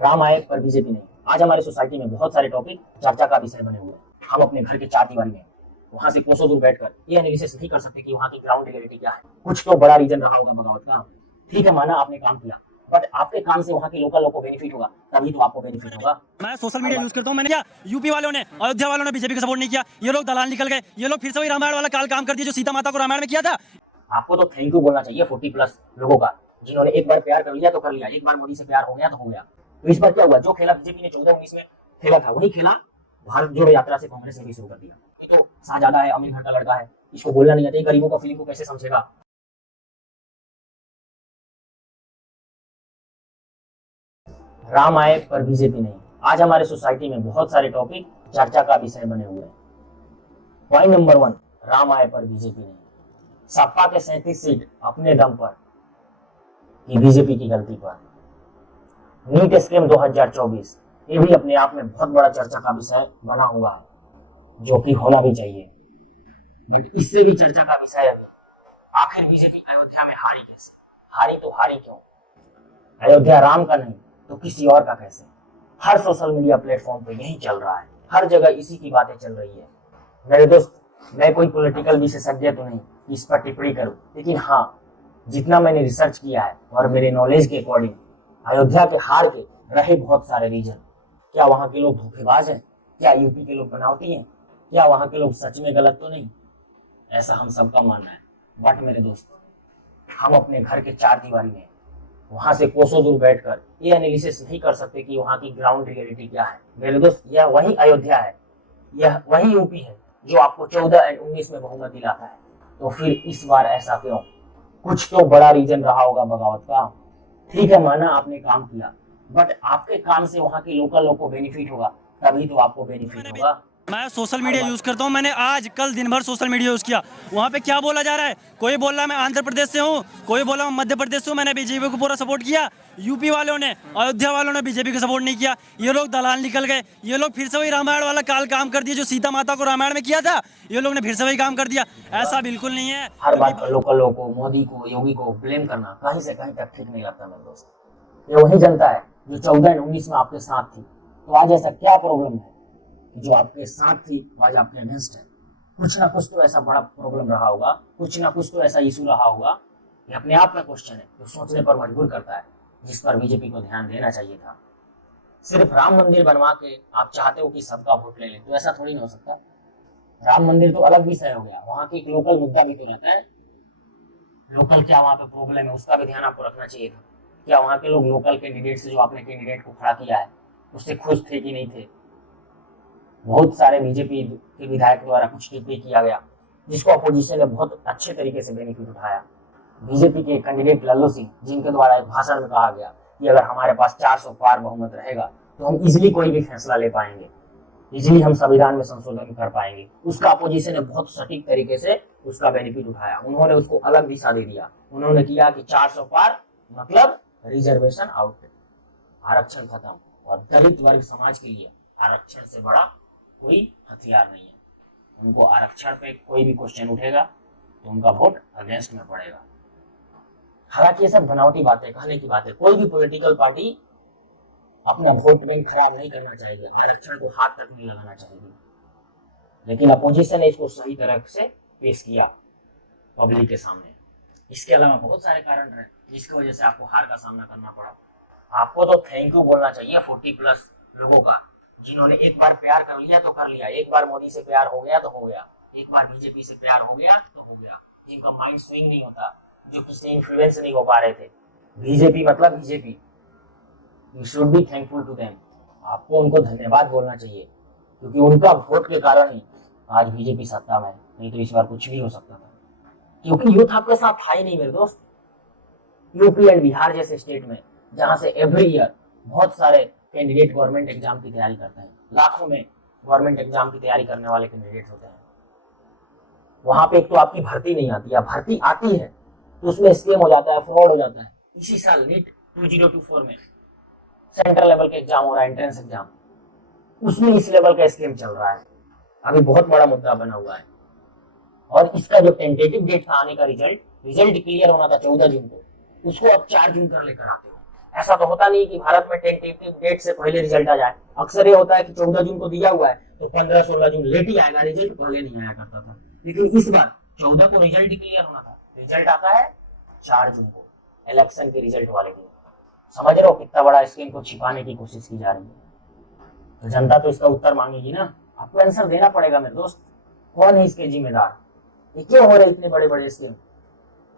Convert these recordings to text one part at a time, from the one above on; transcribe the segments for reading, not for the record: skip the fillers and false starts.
राम आए पर बीजेपी नहीं। आज हमारी सोसाइटी में बहुत सारे टॉपिक चर्चा का विषय बने हुए हैं। हम अपने घर के चार दीवारी में वहां से कोसों दूर बैठकर ये एनालिसिस नहीं कर सकते कि वहां की ग्राउंड रियलिटी क्या है। कुछ तो बड़ा रीजन रहा होगा बगावत का। ठीक है, माना आपने काम किया, बट आपके काम से वहां के लोकल लोग को बेनिफिट होगा, तभी तो आपको बेनिफिट होगा। मैं सोशल मीडिया यूज करता हूं। मैंने क्या यूपी वालों ने, अयोध्या वालों ने बीजेपी को सपोर्ट नहीं किया। ये लोग दलाल निकल गए। ये लोग फिर से वही रामायण वाला काल काम कर दिया जो सीता माता को रामायण में किया था। आपको तो थैंक यू बोलना चाहिए 40+ लोगों का, जिन्होंने एक बार प्यार कर लिया तो कर लिया, एक बार मोदी से प्यार हो गया तो हो गया। तो इस बार क्या हुआ, जो खेला बीजेपी ने 14-19 में खेला था वही खेला भारत जोड़ो यात्रा से कांग्रेस ने भी शुरू कर दिया। ये तो शाहजादा है, अमीर घर का लड़का है, इसको बोलना नहीं आता, गरीबों का फीलिंग को कैसे समझेगा। राम आए पर बीजेपी नहीं। आज हमारे सोसाइटी में बहुत सारे टॉपिक चर्चा का विषय बने हुए हैं। पॉइंट नंबर 1, राम आए पर बीजेपी नहीं। सपा के 37 सीट अपने दम पर कि बीजेपी की गलती पर। नीट स्कीम 2024 ये भी अपने आप में बहुत बड़ा चर्चा का विषय बना हुआ है, जो कि होना भी चाहिए। बट इससे भी चर्चा का विषय है आखिर बीजेपी अयोध्या में हारी कैसे। हारी तो हारी क्यों? अयोध्या राम का नहीं तो किसी और का कैसे? हर सोशल मीडिया प्लेटफॉर्म पे यही चल रहा है, हर जगह इसी की बातें चल रही है। मेरे दोस्त, मैं कोई पॉलिटिकल विशेषज्ञ तो नहीं इस पर टिप्पणी करूं, लेकिन हाँ, जितना मैंने रिसर्च किया है और मेरे नॉलेज के अकॉर्डिंग अयोध्या के हार के रहे बहुत सारे रीजन। क्या वहां के लोग धोखेबाज हैं? क्या यूपी के लोग बनावटी हैं? क्या वहां के लोग सच में गलत तो नहीं? ऐसा हम सबका मानना है। बट मेरे दोस्त, हम अपने घर के चार दीवारी में वहां से कोसों दूर बैठकर ये एनालिसिस नहीं कर सकते कि वहां की ग्राउंड रियलिटी क्या है। मेरे दोस्त, यह वही अयोध्या है, यह वही यूपी है जो आपको 14 और 19 में बहुमत दिलाता है। तो फिर इस बार ऐसा क्यों? कुछ तो बड़ा रीजन रहा होगा बगावत का। ठीक है, माना आपने काम किया, बट आपके काम से वहां के लोकल लोग को बेनिफिट होगा, तभी तो आपको बेनिफिट होगा। मैं सोशल मीडिया यूज करता हूं। मैंने आज कल दिन भर सोशल मीडिया यूज किया। वहां पे क्या बोला जा रहा है? कोई बोल रहा है मैं आंध्र प्रदेश से हूं, कोई बोला मैं मध्य प्रदेश से हूं। मैंने बीजेपी को पूरा सपोर्ट किया। यूपी वालों ने, अयोध्या वालों ने बीजेपी को सपोर्ट नहीं किया। ये लोग दलाल निकल गए। ये लोग फिर से वही रामायण वाला काल काम कर दिया जो सीता माता को रामायण में किया था। ये लोग ने फिर से वही काम कर दिया। ऐसा बिल्कुल नहीं है। हर बात पर लोकल लोगों को, मोदी को, योगी को ब्लेम करना कहीं से कहीं तक ठीक नहीं लगता मेरे दोस्त। ये वही जनता है जो 14 और 19 में आपके साथ थी। तो आज ऐसा क्या प्रॉब्लम है जो आपके साथ थी आज आपके अगेंस्ट है? कुछ ना कुछ तो ऐसा बड़ा प्रॉब्लम रहा होगा, कुछ ना कुछ तो ऐसा इशू रहा होगा। ये अपने आप में क्वेश्चन है जो सोचने पर मजबूर करता है, जिस पर बीजेपी को ध्यान देना चाहिए था। सिर्फ राम मंदिर बनवा के आप चाहते हो कि सबका वोट ले लें, तो ऐसा थोड़ी ना हो सकता। राम मंदिर तो अलग विषय हो गया, वहां की एक लोकल मुद्दा भी तो रहता है। लोकल क्या वहां पे प्रॉब्लम है उसका भी ध्यान आपको रखना चाहिए था। क्या वहां के लोग लोकल कैंडिडेट से, जो आपने कैंडिडेट को खड़ा किया है, उससे खुश थे कि नहीं थे? बहुत सारे बीजेपी के विधायक द्वारा कुछ टिप्पणी किया गया जिसको अपोजिशन ने बहुत अच्छे तरीके से बेनिफिट उठाया। बीजेपी के कैंडिडेट लल्लू सिंह, जिनके द्वारा एक भाषण में कहा गया कि अगर हमारे पास 400 पार बहुमत रहेगा तो हम इजिली कोई भी फैसला ले पाएंगे, इजिली हम संविधान में संशोधन कर पाएंगे। उसका अपोजिशन ने बहुत सटीक तरीके से उसका बेनिफिट उठाया। उन्होंने उसको अलग दिशा दे दिया। उन्होंने किया कि 400 पार मतलब रिजर्वेशन आउट, आरक्षण खत्म। और दलित वर्ग समाज के लिए आरक्षण से बड़ा कोई हथियार नहीं है। उनको आरक्षण पे कोई भी क्वेश्चन उठेगा तो उनका वोट अगेंस्ट में पड़ेगा। हालांकि ये सब बनावटी बातें, कहने की बातें। कोई भी पॉलिटिकल पार्टी अपना वोट बैंक खराब नहीं करना चाहिए, आरक्षण को हाथ तक नहीं लगाना चाहिए, लेकिन अपोजिशन ने इसको सही तरह से पेश किया पब्लिक के सामने। इसके अलावा बहुत सारे कारण रहे जिसकी वजह से आपको हार का सामना करना पड़ा। आपको तो थैंक यू बोलना चाहिए 40+ लोगों का, जिन्होंने एक बार प्यार कर लिया तो कर लिया, एक बार मोदी से प्यार हो गया तो हो गया, एक बार बीजेपी से प्यार हो गया तो हो गया, जिनका माइंड स्विंग नहीं होता, जो किसी इन्फ्लुएंस नहीं हो पा रहे थे। बीजेपी मतलब BJP, you should be thankful to them. आपको उनको धन्यवाद बोलना चाहिए, क्योंकि उनका वोट के कारण ही आज बीजेपी सत्ता में है, नहीं तो इस बार कुछ भी हो सकता था। क्योंकि यूथ आपके साथ था ही नहीं मेरे दोस्त। यूपी एंड बिहार जैसे स्टेट में, जहां से एवरी ईयर बहुत सारे कैंडिडेट गवर्नमेंट एग्जाम की तैयारी करते हैं, लाखों में गवर्नमेंट एग्जाम की तैयारी करने वाले कैंडिडेट होते हैं, वहां पे एक तो आपकी भर्ती नहीं आती, या भर्ती आती है तो उसमें स्कैम हो जाता है, फ्रॉड हो जाता है। इसी साल नीट 2024 में सेंट्रल लेवल का एग्जाम हो रहा है, एंट्रेंस एग्जाम, उसमें इस लेवल का स्कैम चल रहा है। अभी बहुत बड़ा मुद्दा बना हुआ है। और इसका जो टेंटेटिव डेट था आने का, रिजल्ट क्लियर होना था 14 जून को, उसको अब 4 जून कर लेकर आते हो। ऐसा तो होता नहीं कि भारत में टेंटेटिव डेट से पहले रिजल्ट आ जाए। अक्सर ये होता है कि 14 जून को दिया हुआ है तो 15-16 जून लेट ही आएगा, रिजल्ट पहले नहीं आया करता था। लेकिन इस बार 14 को रिजल्ट डिक्लेयर होना था, रिजल्ट आता है 4 जून को, इलेक्शन के रिजल्ट वाले दिन। समझ रहे हो कितना बड़ा स्कीम को छिपाने की कोशिश की जा रही है। तो जनता तो इसका उत्तर मांगेगी ना, आपको आंसर देना पड़ेगा मेरे दोस्त। कौन है इसके जिम्मेदार, ये क्यों हो रहे इतने बड़े बड़े स्कीम?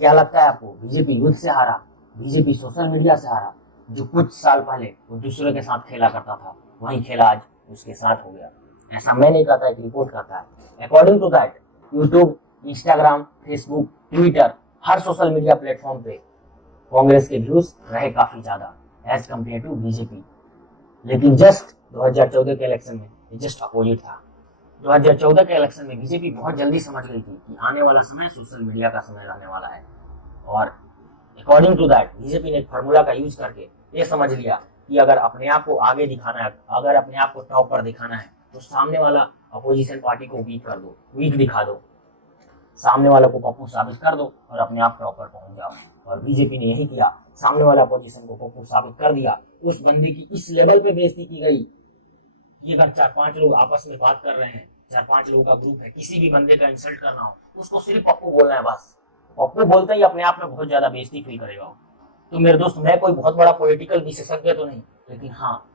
क्या लगता है आपको बीजेपी युद्ध से हारा, बीजेपी सोशल मीडिया से हारा? जो कुछ साल पहले वो दूसरे के साथ खेला करता था वही खेला आज उसके साथ हो गया। ऐसा मैं नहीं कहता, एक रिपोर्ट कहता है। According to that YouTube, Instagram, Facebook, Twitter, हर सोशल मीडिया प्लेटफॉर्म पे कांग्रेस के व्यूज रहे काफी ज्यादा एज कम्पेयर टू बीजेपी। लेकिन जस्ट 2014 के इलेक्शन में ये जस्ट अपोजिट था। 2014 के इलेक्शन में बीजेपी बहुत जल्दी समझ गई थी कि आने वाला समय सोशल मीडिया का समय रहने वाला है, और अकॉर्डिंग टू दैट बीजेपी ने एक फार्मूला का यूज करके ये समझ लिया कि अगर अपने आप को आगे दिखाना है, अगर अपने आप को टॉप पर दिखाना है तो सामने वाला अपोजिशन पार्टी को वीक कर दो, वीक दिखा दो, सामने वाले को पप्पू साबित कर दो और अपने आप टॉप पर पहुंच जाओ। और बीजेपी ने यही किया, सामने वाला अपोजिशन को पप्पू साबित कर दिया। उस बंदे की इस लेवल पे बेइज्जती की गई कि अगर 4-5 लोग आपस में बात कर रहे हैं, 4-5 लोगों का ग्रुप है, किसी भी बंदे का इंसल्ट करना हो उसको सिर्फ पप्पू बोलना है बस। पप्पू बोलते ही अपने आप में बहुत ज्यादा बेइज्जती फील करेगा। तो मेरे दोस्त, मैं कोई बहुत बड़ा पॉलिटिकल विशेषज्ञ तो नहीं, लेकिन हाँ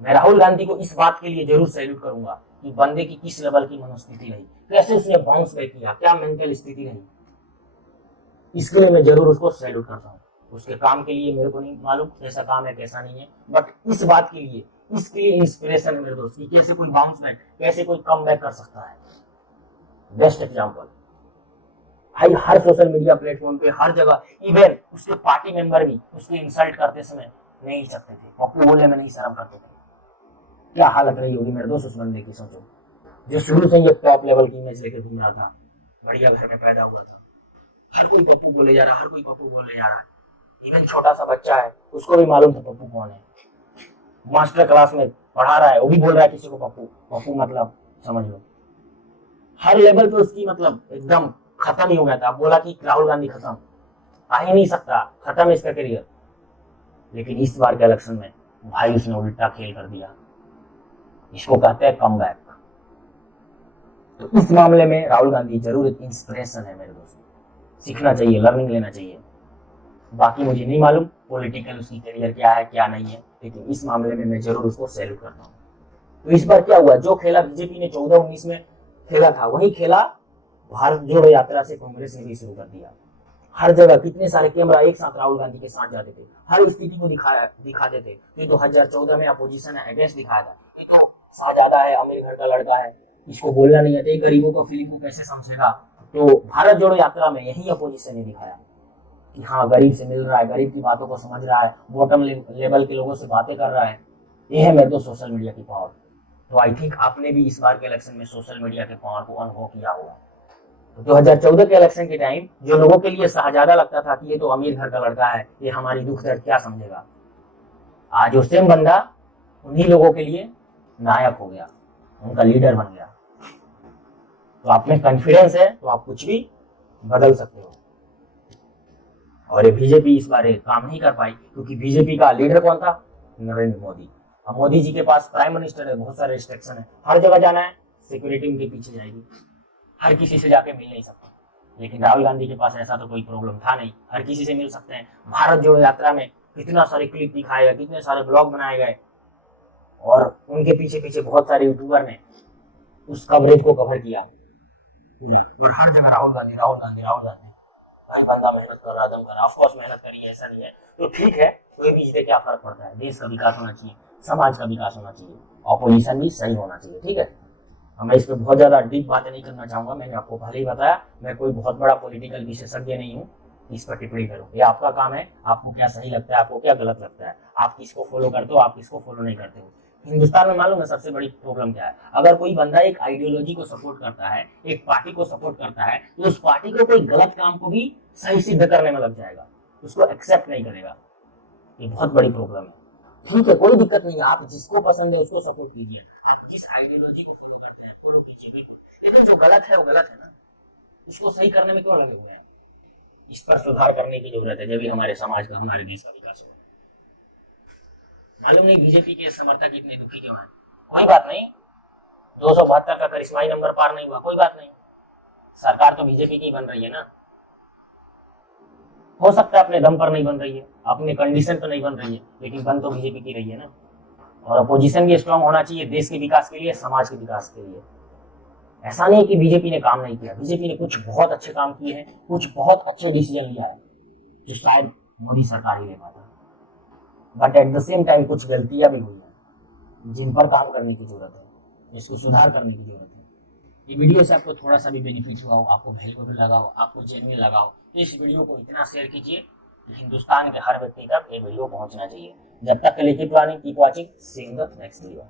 मैं राहुल गांधी को इस बात के लिए जरूर सैल्यूट करूंगा कि बंदे की किस लेवल की मनोस्थिति रही, कैसे उसने बाउंस बैक किया, क्या मेंटल स्थिति रही, इसके लिए मैं जरूर उसको सैल्यूट करता हूँ। उसके काम के लिए मेरे को नहीं मालूम कैसा काम है कैसा नहीं है, बट इस बात के लिए, इसके लिए इंस्पिरेशन है मेरे दोस्त कि कैसे कोई बाउंस बैक, कैसे कोई कम बैक कर सकता है। बेस्ट एग्जाम्पल भाई, हर सोशल मीडिया प्लेटफॉर्म पे, हर जगह, इवन उसके पार्टी मेंबर भी उसको इंसल्ट करते समय नहीं सकते थे, पप्पू बोलने में नहीं शर्म करते थे। क्या हालत रही होगी मेरे दोस्त उस बंदे की, सोचो, जो शुरू से ही एक टॉप लेवल की इमेज लेके घूम रहा था, बढ़िया घर में पैदा हुआ था, हर कोई पप्पू बोले जा रहा है, हर कोई पप्पू बोलने जा रहा है। इवन छोटा सा बच्चा है उसको भी मालूम था पप्पू कौन है, मास्टर क्लास में पढ़ा रहा है वो भी बोल रहा है किसी को पप्पू, पप्पू मतलब समझ लो हर लेवल पे उसकी मतलब एकदम खत्म ही हो गया था। बोला कि राहुल गांधी खत्म, आ ही नहीं सकता, खत्म है इसका करियर। लेकिन इस बार के इलेक्शन में भाई उसने उल्टा खेल कर दिया, इसको कहते हैं कम बैक। तो इस मामले में राहुल गांधी जरूर एक इंस्पिरेशन है मेरे दोस्त, सीखना चाहिए, लर्निंग लेना चाहिए। बाकी मुझे नहीं मालूम पॉलिटिकल उसकी करियर क्या है क्या नहीं है, लेकिन इस मामले में मैं जरूर उसको सैल्यूट करता हूँ। तो इस बार क्या हुआ, जो खेला बीजेपी ने 14-19 में खेला था वही खेला भारत जोड़ो यात्रा से कांग्रेस ने भी शुरू कर दिया। हर जगह कितने सारे कैमरा एक साथ राहुल गांधी के साथ जाते थे, हर स्थिति को दिखाते थे। तो 2014 में अपोजिशन है अगेंस्ट दिखाया था, देखो शाहजादा है, अमीर घर का लड़का है, इसको बोलना नहीं आता, गरीबों को फिल्म को कैसे समझेगा। तो भारत जोड़ो यात्रा में यही अपोजिशन ने दिखाया कि हाँ गरीब से मिल रहा है, गरीब की बातों को समझ रहा है, बॉटम लेवल के लोगों से बातें कर रहा है। ये है मेरे तो सोशल मीडिया की पावर। तो आई थिंक आपने भी इस बार के इलेक्शन में सोशल मीडिया के पावर को अनुभव किया होगा। तो 2014 के इलेक्शन के टाइम जो लोगों के लिए शाहजादा लगता था कि ये तो अमीर घर का लड़का है, ये हमारी दुख दर्द क्या समझेगा, आज वो सेम बंदा उन्हीं लोगों के लिए नायक हो गया, उनका लीडर बन गया। तो आप में कॉन्फिडेंस है तो आप कुछ भी बदल सकते हो। और ये बीजेपी इस बार काम नहीं कर पाई क्योंकि बीजेपी का लीडर कौन था, नरेंद्र मोदी। अब मोदी जी के पास प्राइम मिनिस्टर है, बहुत सारे रिस्ट्रिक्शन है, हर जगह जाना है सिक्योरिटी उनके पीछे जाएगी, हर किसी से जाके मिल नहीं सकता। लेकिन राहुल गांधी के पास ऐसा तो कोई प्रॉब्लम था नहीं, हर किसी से मिल सकते हैं। भारत जोड़ो यात्रा में कितना सारे क्लिप दिखाए गए, कितने सारे ब्लॉग बनाए गए, और उनके पीछे पीछे बहुत सारे यूट्यूबर ने उस कवरेज को कवर किया। और हर जगह राहुल गांधी राहुल गांधी राहुल गांधी, भाई बंदा मेहनत कर रहा, दम कर रहा, ऑफकोर्स मेहनत करी है, ऐसा नहीं है। तो ठीक है, कोई भी जीते क्या फर्क पड़ता है, देश का विकास होना चाहिए, समाज का विकास होना चाहिए, ऑपोजिशन भी सही होना चाहिए, ठीक है। मैं इस पर बहुत ज्यादा डीप बातें नहीं करना चाहूंगा, मैंने आपको पहले ही बताया मैं कोई बहुत बड़ा पॉलिटिकल विशेषज्ञ नहीं हूँ इस पर टिप्पणी करूँ। ये आपका काम है, आपको क्या सही लगता है, आपको क्या गलत लगता है, आप किसको फॉलो करते हो, आप किसको फॉलो नहीं करते हो। हिंदुस्तान में मालूम है सबसे बड़ी प्रॉब्लम क्या है, अगर कोई बंदा एक आइडियोलॉजी को सपोर्ट करता है, एक पार्टी को सपोर्ट करता है, तो उस पार्टी को कोई गलत काम को भी सही सिद्ध करने में लग जाएगा, उसको एक्सेप्ट नहीं करेगा। ये बहुत बड़ी प्रॉब्लम है। ठीक है, कोई दिक्कत नहीं है, आप जिसको पसंद है उसको सपोर्ट कीजिए, आप जिस आइडियोलॉजी को फॉलो करते हैं फॉलो कीजिए, बिल्कुल। लेकिन जो गलत है वो गलत है ना, उसको सही करने में क्यों लगे हुए हैं। इस पर सुधार करने की जरूरत है, जब भी हमारे समाज का, हमारे देश का विकास हो। मालूम नहीं बीजेपी के समर्थक इतने दुखी क्यों हैं। कोई बात नहीं, 272 का करिश्माई नंबर पार नहीं हुआ, कोई बात नहीं, सरकार तो बीजेपी की बन रही है ना। हो सकता है अपने दम पर नहीं बन रही है, अपने कंडीशन पर नहीं बन रही है, लेकिन बन तो बीजेपी की रही है ना। और अपोजिशन भी स्ट्रांग होना चाहिए देश के विकास के लिए, समाज के विकास के लिए। ऐसा नहीं कि बीजेपी ने काम नहीं किया, बीजेपी ने कुछ बहुत अच्छे काम किए हैं, कुछ बहुत अच्छे डिसीजन लिया है जो शायद मोदी सरकार ही ले पाता, but at the same time कुछ गलतियां भी हुई हैं जिन पर काम करने की जरूरत है, जिसको सुधार करने की जरूरत है। ये वीडियो से आपको थोड़ा सा भी बेनिफिट हुआ हो, आपको वैल्यूएबल लगा हो, आपको जेन्युइन लगा हो, तो इस वीडियो को इतना शेयर कीजिए कि हिंदुस्तान के हर व्यक्ति तक ये वीडियो पहुंचना चाहिए। जब तक के लिए keep learning, keep watching, see you in the next video.